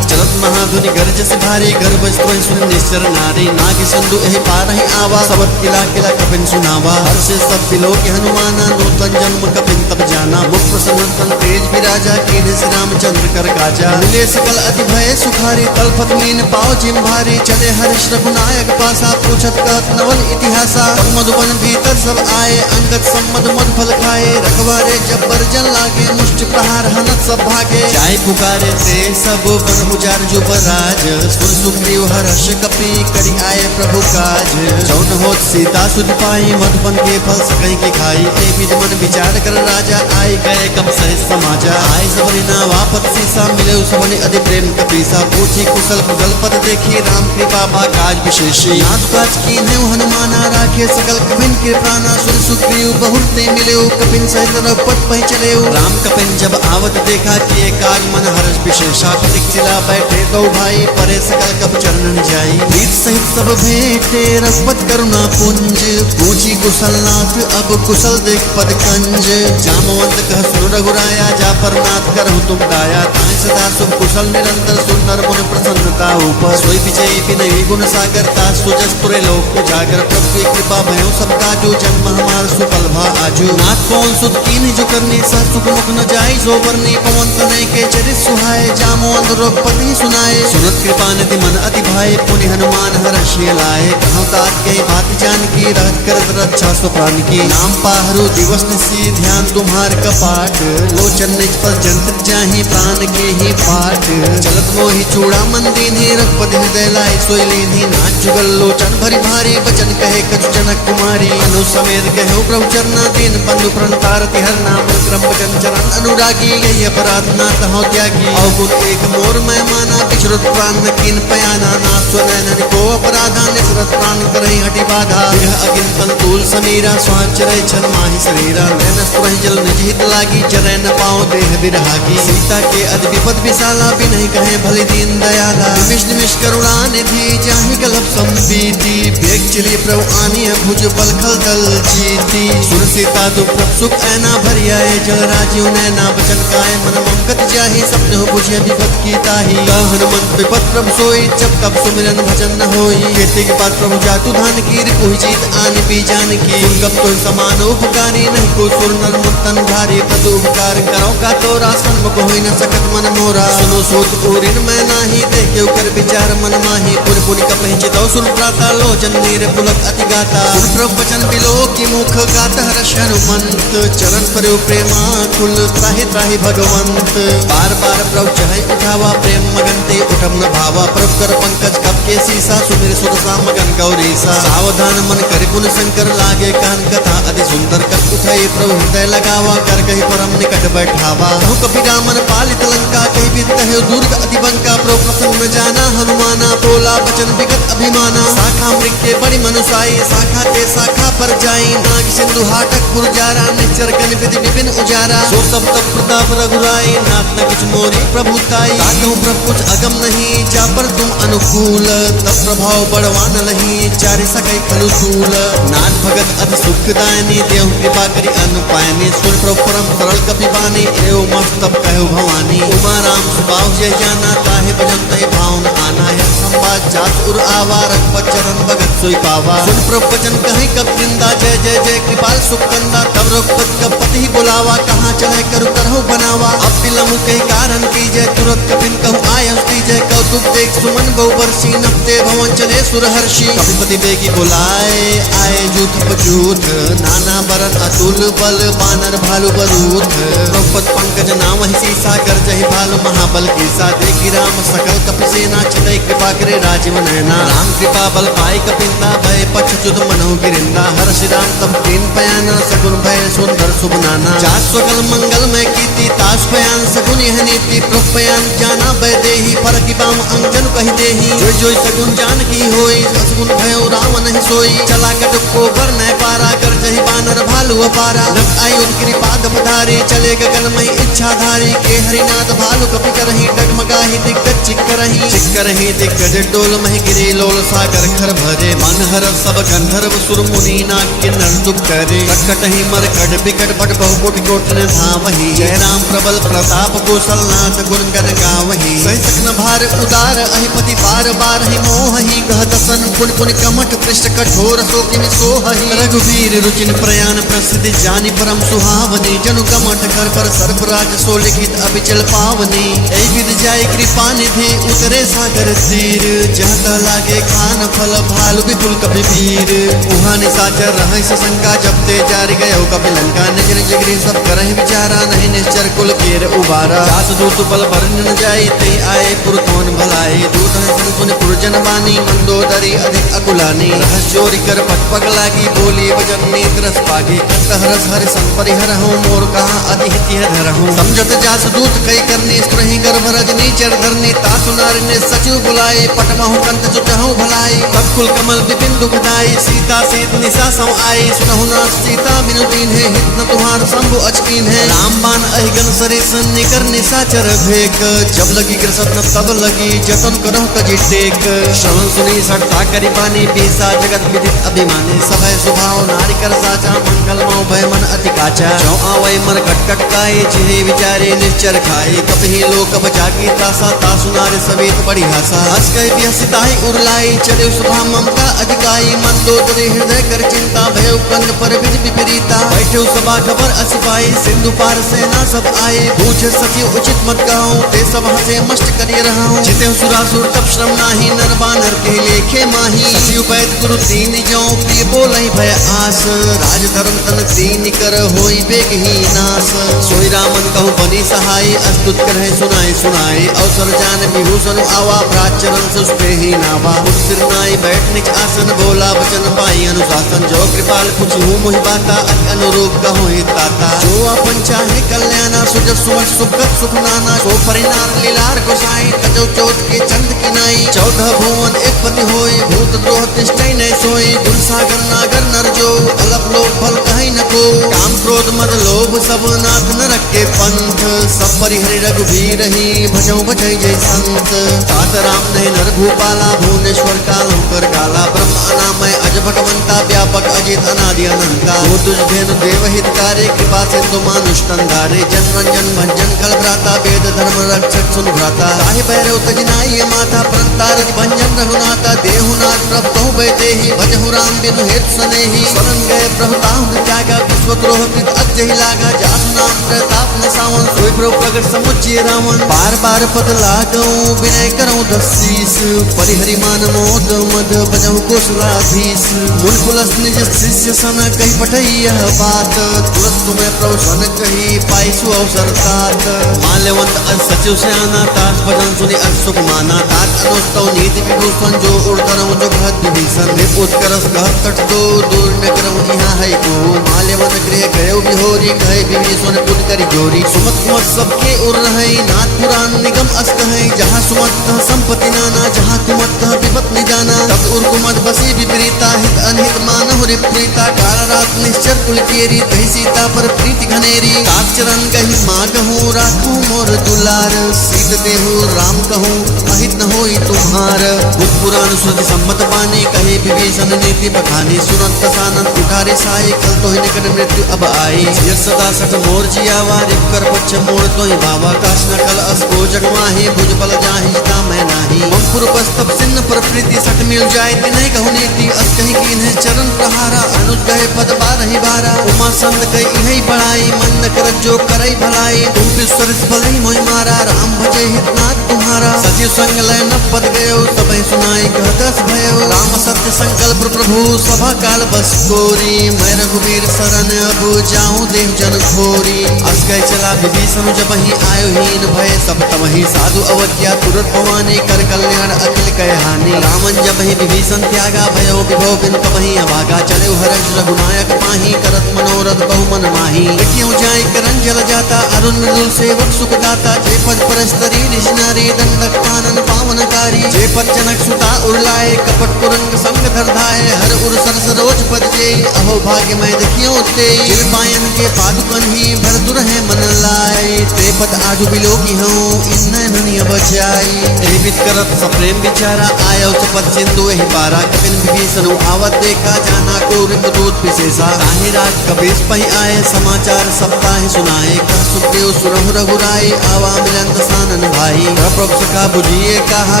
चलत महाधुनि गर्ज से भारी गर्भ स्त्रोहि सुन निश्चर नारी नाग सिंधु एहि पार ही आवा सबत किला किला कपिन सुनावा हर्ष सब बिलो के हनुमाना नूतन जन्म कपिन तब जाना मुख प्रसन्न तेज विराजा कीन्ह श्री रामचंद्र कर काजा। मिले सकल अति भय सुखारी तलपत मीन पाओ जिम भारी। चले हर्ष रघुनायक पासा पूछत कहत नवल इतिहासा। मधुबन भीतर सब आए अंगद सम्मद मध फल खाए। रखवारे जब्बर जन लागे मुष्टि प्रहार हनत सब भागे। जाय पुकारे ते सब बन उजार जुबराज। सुन सुग्रीव हर्ष कपि करि आए प्रभु काज। जौन होत सीता सुध पाई मधुबन के फल सकई की खाई। ए विध मन विचार कर राजा आए गए कब सह समाजा। आए सबरी ना वापत सीसा मिले सबने अधि प्रेम कपीसा। पूछी कुशल कुशल पद देखी राम कृपा बा काज विशेषी। नाथ काज कीन्हे हनुमाना राखे सकल कपिन के प्राणा। सुन सुग्रीव बहुते मिले कपिन सहित रघुपत पहि चले। राम कपिन जब आवत देखा किए काज मन हर्ष विशेषा। पथिकशिला बैठे दो भाई परे सकल कप चरणन जाई। प्रीत सहित सब भेंटे रघुपत करुणा पुंज। पूछी कुशल नाथ अब कुशल देख पद कंज। जामवंत कह सुन रघुराया जा पर नाथ करहु तुम दाया। ताहि सदा सुख कुशल निरंतर सुंदर मुन प्रसन्नता ऊपर। सोई विजयी विनयी गुण सागर ता सुजस पुरे लोक उजागर। प्रभु की कृपा भयो सब काजू जन्म हमार सुफल भा आजू। नाथ कौन सुत कीन्ह जो करनी सह सुख मुख न जाई सो बरनी। पवन तनय के चरित सुहाए जामवंत रघुपति सुनाए। सुनत कृपा निधि मन अति भाई पुनि हनुमान हर्षि लाए। कहूँ तात के बात जान की रहत करत रक्षा सो प्राण की। नाम पाहरु दिवस निसी ध्यान तुम्हार कपाट। लोचन निज पर जंत जाहि प्राण के ही पाठ। चलत मोहि चूड़ा मन दीन्हि रघुपति हृदय लाए सोई लीन्हि। नाथ जुगल लोचन भरी भारी बचन कहे कछु जनक कुमारी। अनु समेत कहो प्रभु चरना दीन बंधु प्रणतारति हर नाम क्रम बचन चरण अनुरागी। यही अपराध ना तहो त्यागी अवगुण एक मोर मैं माना। बिछरत प्राण न कीन पयाना ना स्वनयन को अपराधा। निसरत प्राण करहि हटि बाधा। विरह अगिन तंतूल समीरा स्वाद चरय छन माहि शरीरा। नैन स्पुरहि जल निज हित लागी चरय न पाओ देह बिरहागी। सीता के अति विपद विशाला बिनहि कहे भली दीन दयाला। निमिष निमिष करुणा निधि जाहि कलप संपीति। भेग चली प्रभु आनी भुज बल खल दल जीती। सुर सीता दुख प्रभ सुख ऐना भरि आए। जल राजीव नैना बचन काय मन ममकत जाहि। सपने हो बुझे विपद की ताही। कह हनुमंत विपद प्रभु सोई जब तब सुमिरन भजन न होई। खेती के बाद प्रभु जातु धान की रिपुहि जीत आन पी जान की। गप तो समान उपकारी नहीं को सुर नर मुक्तन भारी। पद उपकार करो का तोरा सन्मुख होई न सकत मन मोरा। सुनो सोत ओरिन मैं नाही देखे कर विचार मन माही। पुन पुन कपहि चितौ सुर प्राता लोचन नीर पुलक अति गाता। सुन प्रभु वचन बिलो की मुख गात हर्ष हनुमंत। चरण पर्यो प्रेमा कुल त्राहि त्राहि भगवंत। बार बार प्रभु चहै उठावा प्रेम मगन ते उठम न भावा। प्रभु कर पंकज कप के सीसा सुमिर सुर सा मगन गौरीसा। सावधान मन कर गुण शंकर लागे कान कथा अति सुंदर। कप उठाई प्रभु हृदय लगावा कर कही परम निकट बैठावा। कहु कपि रामन पालित लंका कही बिद कहे दुर्ग अति बंका। प्रभु प्रसन्न जाना हनुमाना बोला बचन विगत अभिमाना। शाखा मृग के बड़ी मनुसाई शाखा ते शाखा पर जाई। नाग सिंधु हाटक पुरजारा निश्चर गण विधि विपिन उजारा। सो सब तब प्रताप रघुराई नाथ न कुछ मोरी प्रभुताई। कहूँ प्रभु कुछ अगम नहीं जा पर तुम अनुकूल। तब प्रभाव बड़वान लही चारि सकै खलु सूल। नाथ भगत अति सुखदायनी देहु कृपा करि अनुपायनी। सुन प्रभु परम सरल कपि बानी एवं मस्तब कहु भवानी। उमा राम सुबाहु जय जाना ताहे भजन तहि भावन आना। है संवाद जात उर आवा रघुपत चरण भगत सोई पावा। सुन प्रभु वचन कहि कब वृंदा जय जय जय कृपाल सुकंदा। तब रघुपत कब पति बुलावा कहाँ चले करु करहु बनावा। अब बिलमु कही कारण की जय तुरत कपिन कहु आय जय। कौतुक देख सुमन बहुबरसी नपते भवन चले सुरहर्षि। कपिपति बेगी बुलाए आए जूथ पजूथ। नाना बरन अतुल बल बानर भालु बरूथ। द्रौपद पंकज नाम ही सीसा कर जहि भालु महाबल कीसा। देखी राम सकल कपि सेना चितई कृपा करे राजीव नैना। राम कृपा बल पाई कपिंदा भय पछुत मनहु गिरिंदा। हर्षि राम तब तीन पयाना सगुन भय सुंदर शुभ नाना। जात सकल मंगल में कीर्ति ताश पयान सगुन यह नीति। प्रभु पयान जाना भय देही फरकि बाम अंजन कहि देही। जोई जोई सगुन जान की होई सगुन भयो राम नहीं सोई। चला कट को बर न पारा कर जहि बानर भालु अपारा। नक आई उनकी पाद पधारी चले गगन में इच्छा धारी। के हरिनाथ भालु कपि करहि डगमगाहि दिग्गज चिक्करहि दिग्गज डोल महि गिरे लोल सागर खर भरे। मन हर सब गंधर्व सुर मुनि नाग किन्नर दुख करे। कटकटहि मरकट बिकट बट बहु कोटि कोट ने धावहि। जय राम प्रबल प्रताप कौशल नाथ गुण गण गावहि। सहि सकन भार उदार अहिपति बार बार ही मोहि। कह दसन पुन पुन कमठ पृष्ठ कठोर सो किमि सोहहि। रघुवीर रुचिन प्रयाण प्रसिद्धि जानि परम सुहावनी। जनु कमठ कर पर सर्पराज सो लिखित अबिचल पावनी ऐ विद जाय कृपा निधि उतरे सागर तीर जहता लागे खान फल भालु विपुल कपि वीर उहा निशाचर रहै सशंका जब ते जारी गयो कपि लंका निज निज गृह सब करहि विचारा नहीं निश्चर कुल केर उबारा जास दूत बल भरन न जाय ते आए पुरतोन भलाई दूत सुन पुरजन बानी मंदोदरी अधिक अकुलानी रहस चोरी कर पट पग लागी बोली वचन नेत्र पागी कंठ हरस हरि संपरिहर हूँ मोर कहा अति हिति धर हूँ समझत जास दूत कई करनी स्त्रहि गर्भ रजनी चर धरनी तासु नारी ने सचिव बुलाए पटमहु कंठ जुटहु भलाई तब कुल कमल विपिन दुखदाई सीता सीत निशा सम आई सुनहु ना सीता बिनु दीन है हित न तुम्हार शंभु अचकीन है रामबान अहिगन सरिस निकर निशाचर भेक जब लगी कृषत न तब लगी जतन करहु कजी टेक श्रवण सुनी सटता करी पानी पीसा जगत विदित अभिमानी सभय स्वभाव नारी कर साचा मंगल मौ भय मन अति काचा जो आवै मर कटकट काये जिहे विचारे निश्चर खाए कपहि लोक बचाकी तासा तासु नारी सवेत बड़ी हासा हस कहि बिहसिताहि उरलाई चले स्वभाव ममता अधिकाई मन दोदरे हृदय कर चिंता भय कंद पर विधि विपरीता बैठे सभा खबर असिपाई सिंधु पार सेना सब आए पूछे सचिव उचित मत गाऊं ते सब हंसे मस्त करिए रहाऊं जिते सुरासुर तब श्रम नाही नर बानर के लेखे माही सचिव पैद गुरु दीन जो प्रिय बोलहि भय आस राज धर्म तन दीन कर होई बेग ही नास सोई रामन कहु बनी सहाय अस्तुत करहे सुनाए सुनाए अवसर जान विभूषण आवा प्राचरण से उसपे ही नावा सिर नाई बैठ निज आसन बोला वचन पाई अनुशासन जो कृपाल कुछ हूँ मोहि बाता अति अनुरूप कहो ताता जो अपन चाहे कल्याणा सुजस सुमन सुखत सुख नाना सो परिणाम लीलार गोसाई तजो चौथ के चंद की नाई 14 भुवन एक पति होय भूत द्रोह तिष्ठै नै सोई गुण सागर नागर नर जो अलप लोक फल कहीं न को काम क्रोध मद लोभ सब नाथ न रखे पंथ सब परिहरि रघुवीर ही भजौ बजै जय संत तात राम नहीं नर भूपाला भुवनेश्वर काल होकर काला ब्रह्म अनामय अज भगवंता व्यापक अजित अनादि अनंता वो तुझ धेनु देव हितकारी कृपा सिंधु मानुष तंदारे जन रंजन भंजन कल भ्राता वेद धर्म रक्षक सुन भ्राता साहि भैरव तजनाई माता प्रंतार भंजन रघुनाथा देहुनाथ प्रभ कहु बैदेहि भजहु राम बिनु हेतु सनेहि शरण गए प्रभु ताहु त्यागा विश्व द्रोह कृत अजहि लागा जासु नाम प्रताप न सावन सोई प्रभु प्रगट समुच्चय रावण बार बार पद लागऊ विनय करऊं दसीस परिहरि मान मोद मद बजहु कौशलाधीश मुन पुलस निज शिष्य सन कही पठई यह बात तुरंत तुम्हें प्रभु सन कही पाइसु अवसर तात माल्यवंत अज सचिव से आना तास भजन सुनि अज सुख माना तात अनुस्तव नीति विभूषण जो उड़तरऊ जो कहत विभीषण निपुत करस कहत कट दो दूर न करऊ यहाँ है को माल्यवंत गृह गयो बिहोरी कहे विभीषण पुन करी जोरी सुमत कुमत सबके उर रहे नाथ पुराण निगम अस कहे जहाँ सुमत कह संपत्ति नाना जहाँ कुमत कह विपत निजाना तब उर कुमत बसी विपरीता हित अनहित मानहु रे प्रीता काल रात निश्चर कुल केरी कही सीता पर प्रीति घनेरी तात चरण कही माँ कहूँ राखू मोर दुलार सीत देहु राम कहूँ अहित न होई तुम्हार बुद्ध पुराण श्रुति सम्मत बानी कहे विभीषण नीति बखानी सुनत सानंद उठारे साई कल तो ही निकट मृत्यु अब आई यह सदा सठ मोर जियावा रिप कर पच्छ मोर तो ही बाबा काश न कल अस को जगमाही भुज बल जाहि ता मैं नाही मम पुरपस तब सिन्न पर प्रीति सठ मिल जाए ते नहीं कहु नीति अस कहीं कीन्हे चरण प्रहारा अनुज गए पद बारहि बारा उमा संत कई इहै बड़ाई मन न करत जो करई भलाई तुम विश्वर भलई मोहि मारा राम भजे हितनाथ तुम्हारा सचिव संग लय न पद गयो सबहि सुनाई कहतस भयो राम सत्य संकल्प प्रभु सभा काल बस कोरी मैं रघुवीर शरण अब जाऊं देव जन घोरी अस कह चला विभीषण जब ही आयो हीन भय सब तमहि साधु अवज्ञा तुरंत भवानी कर कल्याण अखिल कह हानि रामन जब ही विभीषण त्यागा भयो विभव बिन कबहि अभागा चले हर्ष रघुनायक पाही करत मनोरथ बहु मन माही क्यों जाय करन जल जाता अरुण मृदुल सेवक सुख दाता जे पद परस्तरी निज नारी दंडक कानन पावनकारी जे पद जनक सुता उरलाए कपट कुरंग संग धरधाए हर उर सरस रोज पद जे अहो भाग्य मैं देखियो ते चिरपायन के पादुकन ही भर दुरहे मन लाए ते पद आजू बिलोगी हूँ इन ननिया बचाई एबित करत सप्रेम बिचारा आयो सपद सिंधु ही पारा कपिन विभीषण आवत देखा जाना को दूत विशेषा काहे राज कबीस पही आए समाचार सप्ताह सुनाए कह सुखदेव सुरहु रघुराई आवा मिलन दसानन भाई प्रभु सखा बुझिए कहा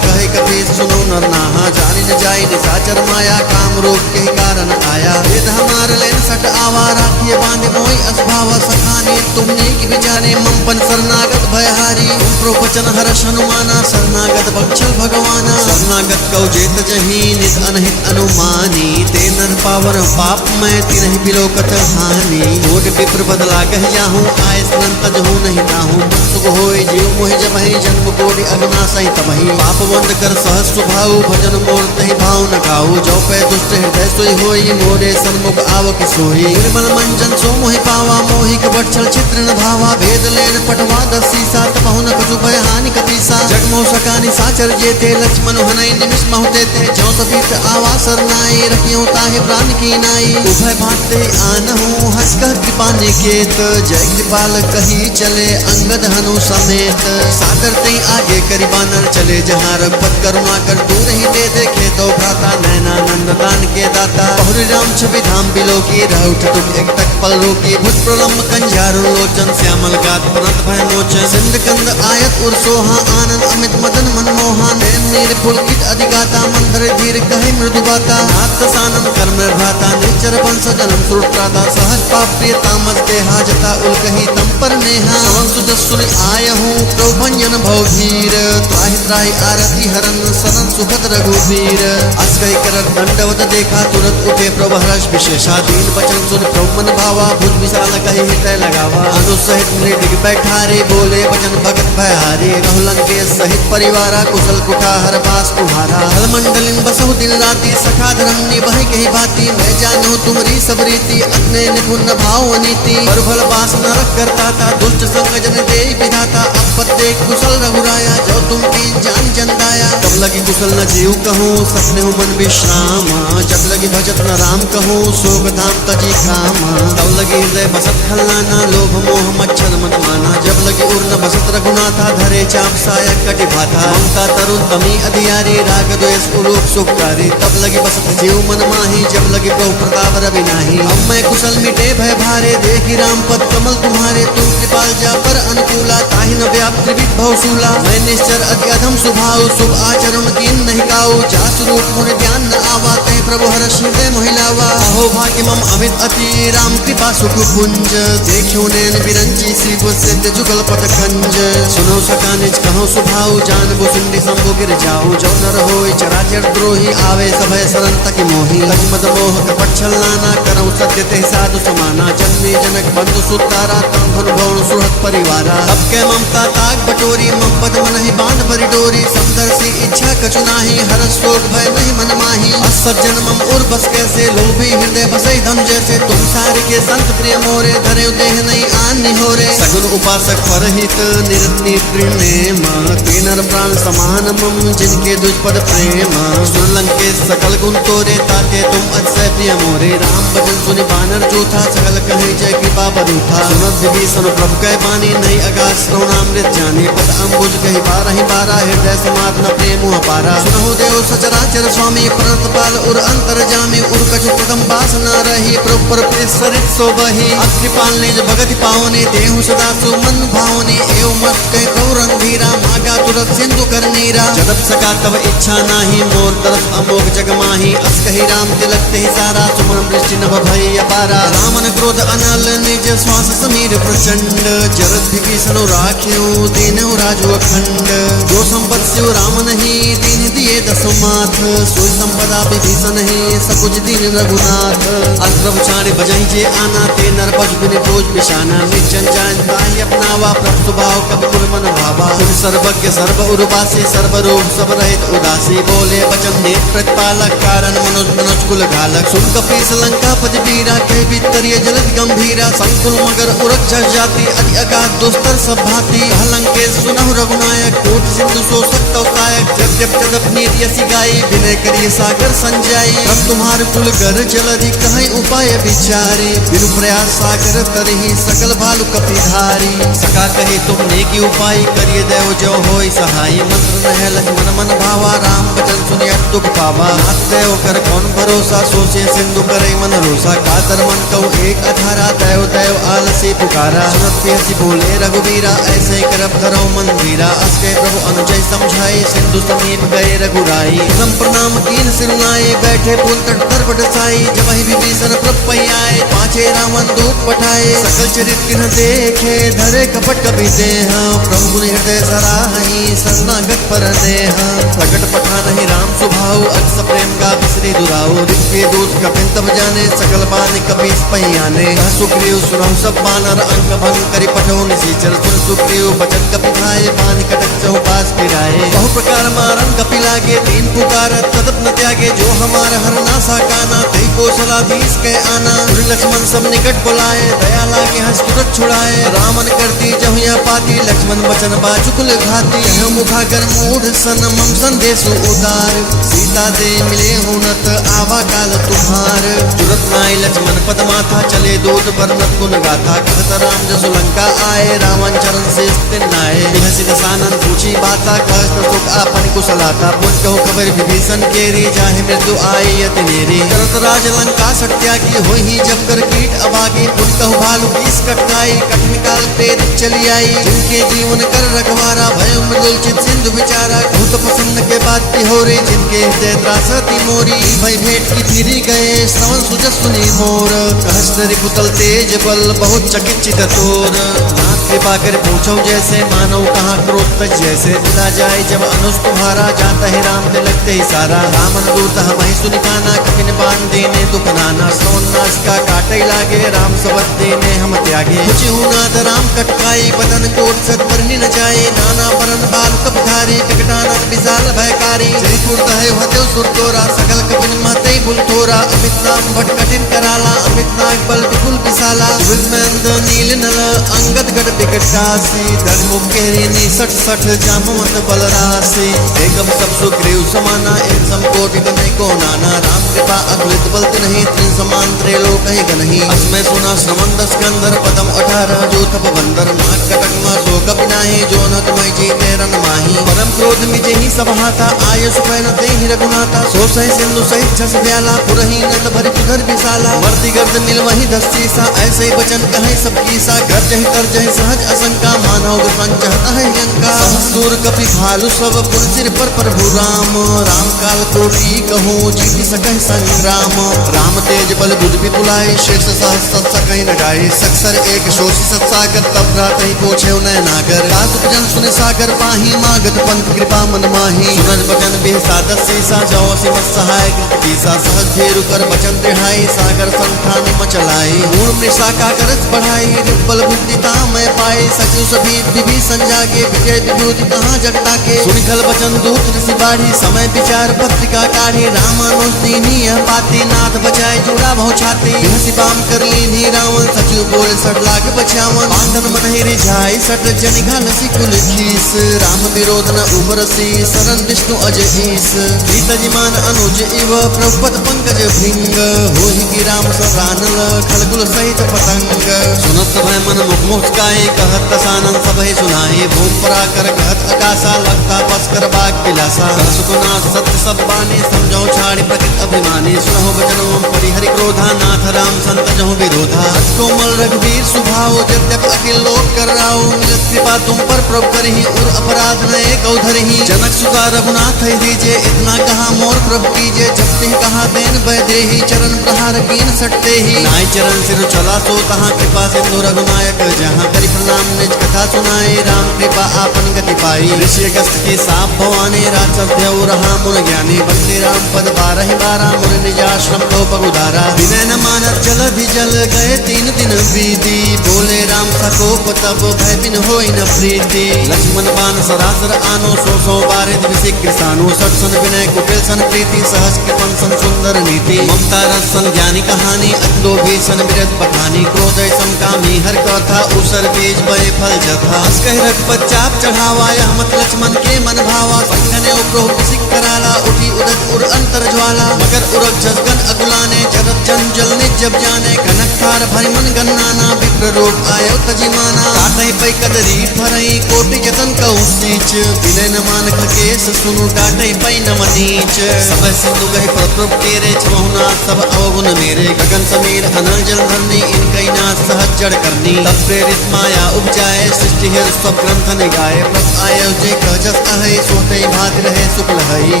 कहे कपीस सुनो नर नाहा जानी न जाई निशाचर माया काम रोग के कारण आया वेद हमार लेन सट आवा राखिए बांधे मोई असभाव सखाने तुमने की विचारे मंपन शरणागत भयहारी तुम प्रवचन हर्ष हनुमाना शरणागत बक्षल भगवाना शरणागत कौ जेत जही नित अनहित अनुमानी ते नर पावन पाप मैं तिनहि बिलोकत हानि कोट विप्र बदला कहिया हूँ आय संतज हूँ नहीं ताहूँ सुख होय जीव मोहि जमहि जन्म कोटि अविनाशहि तमहि पाप बंद कर सहज स्वभाव भजन मोर तहि भाव न खाऊ जो पै दुष्ट हृदय सोई होई मोरे सन्मुख आव कि सोई निर्मल मंजन सो मोहि पावा मोहि कपट छल चित्र न भावा भेद लेन पटवा दसी सात पहुन कछु भय हानि कपीसा जगमो सकानि साचर जेते लक्ष्मण हनई निमिष महु देते जो सपीत आवा सरनाई रखियो ताहि प्राण की नाई उभय भांते आनहु हंस कह कृपा निकेत जय कृपाल कही चले अंगद हनु समेत सागर ते आगे करी बानर चले जहाँ रघुपत करुणा कर दूर ही दे देखे तो भ्राता नैना नंद दान के दाता बहुरी राम छवि धाम बिलो की रह उठ तुम एक तक पल रोकी भुज प्रलम्ब कंजारु लोचन श्यामल गात पुरंत भय नोचन सिंध कंद आयत उर सोहा आनंद अमित मदन मनमोहा नैन नीर पुलकित अधिगाता मंदर धीर कहे मृदु बाता नाथ सानम कर्म भ्राता निचर वंश जन्म सुरत्राता सहज पाप प्रिय तामस देहा जता उल कही तम पर नेहा सुजसुर आय हूँ प्रभंजन भवधीर त्राहि त्राहि आरती हरन सनन सुखद रघुवीर अस कही कर दंडवत देखा तुरंत उठे प्रभु हर्ष विशेषा दीन बचन सुन प्रभु मन भावा भुज विशाल कही हृदय लगावा अनुसहित मृग बैठारे बोले वचन भगत भयहारे रहुलन के सहित परिवारा कुशल कुठार बास कुहारा हल मंडलिन बसहु दिन राति सखा धर्म निभह कही बाती मैं जानू तुम्हारी सब रीति अपने निपुण भाव अनीति पर फल बास नरक करता था दुष्ट संग जन दे विधाता अब देख कुशल रघुराया जो तुम की जान जंदाया तब लगी कुशल न जीव कहूँ सपने हो मन विश्राम जब लगी भजत न राम कहूँ शोक धाम तजी काम तब लगी हृदय बसत खलनाना लोभ मोह मच्छर मत माना जब लगी उर न बसत रघुनाथा धरे चाप सायक कटि भाथा ममता तरुण तमी अधियारी राग द्वेष उलोक सुखकारी तब लगी बसत जीव मन माही जब लगी प्रभु प्रताप रवि नाही अब मैं कुशल मिटे भय भारे देखी राम पद कमल तुम्हारे तुम कृपाल जा पर अनुकूला ताहि न व्याप त्रिविध भवशूला मैं निश्चर अति अधम स्वभाव शुभ आचरण कीन नहीं काऊ जास रूप मुन ध्यान न आवा ते प्रभु हर्ष हृदय महिलावा अहो भाग्य मम अमित अति राम कृपा सुख पुंज देखो नैन विरंची शिव सिद्ध जुगल पट खंज सुनो सका निज कहो स्वभाव जान बुसुंडी शंभु गिर जाओ जो नर होय चराचर द्रोही आवे सभय शरण तक मोही लजमद मोह कपट छल नाना करौ सत्य ते साधु समाना जन्मे जनक बंधु सुतारा तम धन भवन सुहत परिवारा अब के ममता ताक बटोरी मम पद मन ही बांध भरी डोरी समदर्शी इच्छा कछु नाही हरस शोक भय नहीं मन माही असज्जन मम उर बस कैसे लोभी हृदय बसई धम जैसे तुम सारे के संत प्रिय मोरे धरे देह नहीं आन निहोरे सगुन उपासक परहित निरत नेम तीनर प्राण समान मम जिनके दुष्पद प्रेम सुन लंके सकल गुण तोरे ताते तुम अतिशय प्रिय मोरे राम भजन सुनि बानर जूथा सकल कहे जय कृपा बरूथा सुनत विभीषण प्रभु कह बानी नहीं आकाश श्रवणामृत जाने पद अम्बुज कही बारा हृदय समात्म प्रेम अपारा सुनहु देव सचराचर स्वामी प्रणत पाल उर अंतर जामी उर कछु प्रथम बास न रही प्रभु पर सरित सोबही कृपाल निज भगति पावनी देहु सदा सुमन भावनी एव मत कह प्रभु रणधीरा मागा तुरत सिंधु कर नीरा जदप सका तब इच्छा नाही मोर तरफ अमोघ जग माही अस कही राम तिलक ते सारा सुमन वृष्टि नभ भई अपारा रामन क्रोध अनल निज श्वास समीर प्रचंड जरत विभीषण राख्यो दीनहु राजु अखंड जो संपत शिव राम नहीं दीन दिए दसो माथ सोई संपदा विभीषण ही सकुच दीन रघुनाथ अग्रभ छाड़ बजही जे आना ते नर बज बिन बोझ बिशाना निजन जान ताहि अपनावा प्रभु स्वभाव कब कुल मन भावा तुम सर्वज्ञ सर्व उर्वासी सर्व रोग सब रहित उदासी बोले वचन नेत प्रतिपालक कारण मनुज मनुज कुल घालक सुन कपीस लंका पति वीरा कह भीतरिय जलद गंभीरा संकुल मगर उरक जस जाति अति अगाध दुस्तर सब भांति लंकेश सुनहु रघुनायक कोट सिंधु शोषक तवसायक जब जब जदप नीति यसी गाई विनय करिए सागर संजाई तब तुम्हार कुल गर जलधि कहीं उपाय विचारी बिनु प्रयास सागर तरही सकल भालु कपिधारी सका कहे तुमने की उपाय करिए देव जो होय सहाय मंत्र नह लक्ष्मण मन भावा राम बचन सुनिया दुख पावा हाथ देव कर कौन भरोसा सोचे सिंधु करे मन रोसा कातर मन कहो एक अधारा देव देव आलसी पुकारा सुनत प्रियसी बोले रघुवीरा ऐसे करब धरो मन धीरा अस के प्रभु अनुजय समझाए सिंधु समीप गए रघुराई प्रथम प्रणाम कीन सिरुनाए बैठे पुल तट तर बटसाई जब ही विभीषण प्रभ आए पांचे रावण दूत पठाए सकल चरित किन देखे धरे कपट कपि देह प्रभु ने हृदय सराहि शरणागत पर देह प्रकट पठान ही राम सुभाव अक्ष प्रेम का बिसरी दुराओ दिव्य दूत कपिन तब जाने सकल बान कपीस पहियाने सुग्रीव सुनहु सब बानर अंक भंग करि पठो निशीचर सुन सुग्रीव बचन कपि खाए बान कटक चौपास फिराए बहु प्रकार मारन कपि लागे तीन पुकार तदप न त्यागे जो हमार हर नासा काना तई कौशलाधीश के आना लक्ष्मण सब निकट बुलाए दया लागे हंस तुरत छुड़ाए रामन करती जहु यह पाती लक्ष्मण वचन बाजुकुल घाती यह मुखागर मूढ़ सन मम संदेश उदार सीता दे मिले हुनत आवा काल तुम्हार तुरत नाय लक्ष्मण पद माथा चले दूत बरनत गुण गाथा कहत राम जसु लंका आए रावण चरण से नाये बिहसी दसानन पूछी बाता कहत सुख आपन कुशलाता पुन कहो खबर विभीषण केरी जाहि मृत्यु आई यति नेरी करत राज लंका सत्यागी होई जब कर कीट अबागी पुन कहो भालू बीस कटकाई कठिन काल तेज चली आई जिनके जीवन कर रखवारा भय मृदुल चित सिंधु विचारा बहुत प्रसन्न के बाद तिहोरी जिनके हृदय त्रासती मोरी भय भेंट की फिरी गए श्रवण सुजस सुनी मोर कहस्त्री पुतल तेज बल बहुत चकित चित तोर नाथ कृपा कर पूछो जैसे मानव कहाँ क्रोध तज जैसे दिला जाए जब अनुज तुम्हारा जाता है राम ते लगते ही सारा रामन दूत हमें सुनिकाना कठिन बांध देने दुख नाना श्रवण नाश का काटे लागे राम सबद देने हम त्यागे कुछ नाथ राम कटकाई बदन कोट सत बरनी न जाए नाना बरन बाल कपधारी कटानक विशाल भयकारी जय कुर्त है हदेव सुर तोरा सकल कपिन महते बुल तोरा अमित नाम भट कठिन कराला अमित नाग बल विपुल विशाला विमंद नील नल अंगद गढ़ विकट कासी धर्म केरी नी सठ सठ जामवंत बल राशि एकम सब सुग्रीव समाना एक सम कोटि बने को नाना राम कृपा अगलित बलत नहीं त्रि समान त्रैलोक ही गनहि असमय सुना श्रवण दस कंदर पदम 18 जो तप बंदर नाग कटक मा सो कपि नाहि जो न तुमय जीते रन माही परम क्रोध मिजे ही सब हाथा आयुष पैन ते ही रघुनाथा सो सही सिंधु सहित छस ब्याला पुरहि नंद भरि पुधर विशाला मर्ति गर्द मिल वही दस्ती सा ऐसे ही वचन कहे सब कीसा घर जहि तर जहि सहज असंका मानव गण चाहता है लंका सूर कपि भालु सब पुर सिर पर प्रभु राम राम काल कोटि कहो जीति सकहि संग्राम राम तेज बल बुध विपुलाई शेष सहस सत सकहि न डाई सक्सर एक शोषि सत सागर तब रात ही पोछे उनय नागर कासुक जन सुन सागर पाही मागत पंथ कृपा मन माही सुनज बचन बिह सादस सीसा जाओ सिमत सहाय कीसा सहज भेरु कर बचन तिहाई सागर संठान मचलाई मूल मृषा का करज बढ़ाई बल बुद्धिता मैं पाए सचिव सभी विभीषण जागे विजय विभूति कहाँ जगता के सुनिखल बचन दूत ऋषि बाढ़ी समय विचार पत्रिका काढ़ी रामानुज दीनी यह पाती नाथ बचाए जुड़ा बहु छाती हसी बाम कर ली रावण सचिव बोले 60 लाख बचावन बांधन मन ही रिझाई सट जनिघा नसी कुल खीस राम विरोध न उबरसी शरण विष्णु अज ईस गीतजिमान अनुज इव प्रभुपद पंकज भृंग होहि की राम सरानल खलकुल सहित पतंग सुनत भय मन मुख मुस्काए कहत दसानन सबहि सुनाए भूम पराकर कहत आकाशा लगता बस कर बाग पिलासा सुकुनाथ सत्य सब बानी समझो छाड़ी प्रकृत अभिमानी सुनो वचनो परिहरि क्रोधा नाथ राम संत जहु विरोधा कोमल रघुवीर सुभाव जद्यप अखिल लोक कर राव मिलत कृपा तुम पर प्रभु करहि उर अपराध न एक अवधरहि जनक सुता रघुनाथ ही दीजे इतना कहा मोर प्रभु कीजे जब तिह कहा देन बैदेहि चरण प्रहार कीन सटते ही नाय चरण सिर चला सो तहाँ कृपा सिंधु रघुनायक जहाँ करि प्रणाम निज कथा सुनाए राम कृपा आपन गति पाई ऋषि अगस्त की साप भवानी राक्षस देव रहा मुन ज्ञानी बंदे राम पद 12 मुन निजाश्रम को पगुधारा विनय न मानत जल भी जल गए 3 दिन बीती बोले राम था कोप तब भय बिन होई न प्रीति। लक्ष्मण बाण सरासर आनो 100 बारिद विषिक कृषाणु। 60 सन विनय कुटिल सन प्रीति सहज कृपन सन सुंदर नीति। ममता रस सन ज्ञानी कहानी अतलो भीषण विरत बखानी। क्रोध समकामी हर कथा उसर बीज बय फल जथा। हस कह रघुपत चाप चढ़ावा यह मत लक्ष्मण के मन भावा। संगने उपरोह विषिक कराला उठी उदक उर अंतर ज्वाला। मगर उरग जसगन अगुलाने जरत जन जलने जब जाने। कनक थार भरि मन गन्नाना विप्र रूप आयो तजिमाना। काटहि पै कदरी फरई कोटि जतन कहु सींच। विनय न मानक केस सुनु डाटहि पै न मनीच। सब सिंधु गहि प्रभु तेरे छहुना सब अवगुण मेरे। गगन समीर अनल जल धरनी इनकई नाथ सहज जड़ करनी। तब प्रेरित माया उपजाए सृष्टि हेर सब ग्रंथ निगाए। प्रभ आयो जे कह जस अहै सोते भाग रहे शुक्ल हई।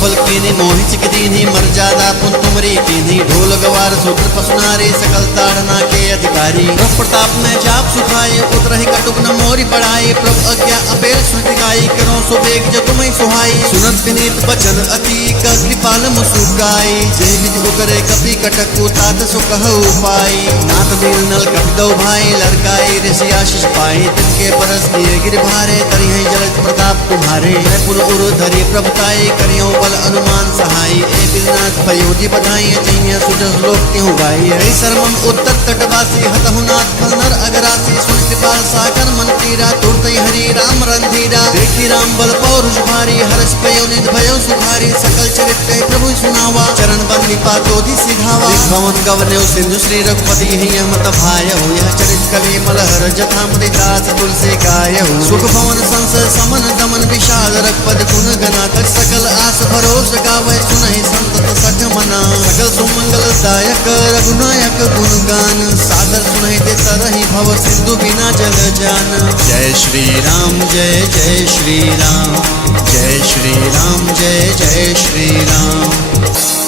फल कीनी मोहि चिक दीनी मर्यादा पुन तुमरी कीनी। ढोल गवार सूत्र पसुनारी सकल ताड़ना के अधिकारी। प्रभ प्रताप में जाप सुखाए उतरहि कटुक न मोरी बढ़ाई। प्रभ आज्ञा अपेल श्रुति गाई करो सुबेग जो तुम्हें सुहाई। सुनत विनीत बचन अति क कृपाल मुसुकाई। जे विधि करे कपि कटकु तात सो कहु पाई। नाथ नील नल कपिदौ भाई लड़काई ऋषि आशीष पाई। तिनके परस किए गिर भारे तरि है जलद प्रताप तुम्हारे। पुर उर धरि प्रभुताई करियो बल अनुमान सहाय। ए बिरनाथ पयोधि बधाई जैन्य सुजस लोक त्यों गाई। हे शर्मम उत्तर तटवासी हतहु नाथ फल नर अगरासी। सुन कृपाल सागर मन तीरा तुरतई हरि राम रंधीरा। देखी राम बल पौरुष भारी हर्ष पयो निध भयो सुधारी। सकल चरित्र प्रभु सुनावा चरण बंदी पातोधि सिधावा। भवन गवने सिंधु श्री रघुपति ही मत भाय हो। यह चरित कवि मलहर जथा मुनि दास तुलसी गाय हो। सुख भवन संस समन दमन विशाल रघुपति गुण गना। तक सकल आस भरोस गावे सुनहि संतत सठ मना। सकल सुमंगल दायक रघुनायक गुणगान। सादर सुनहि ते तरहि भव सिंधु बिना जल जान। जय श्री राम जय जय श्री राम। जय श्री राम जय जय श्री राम।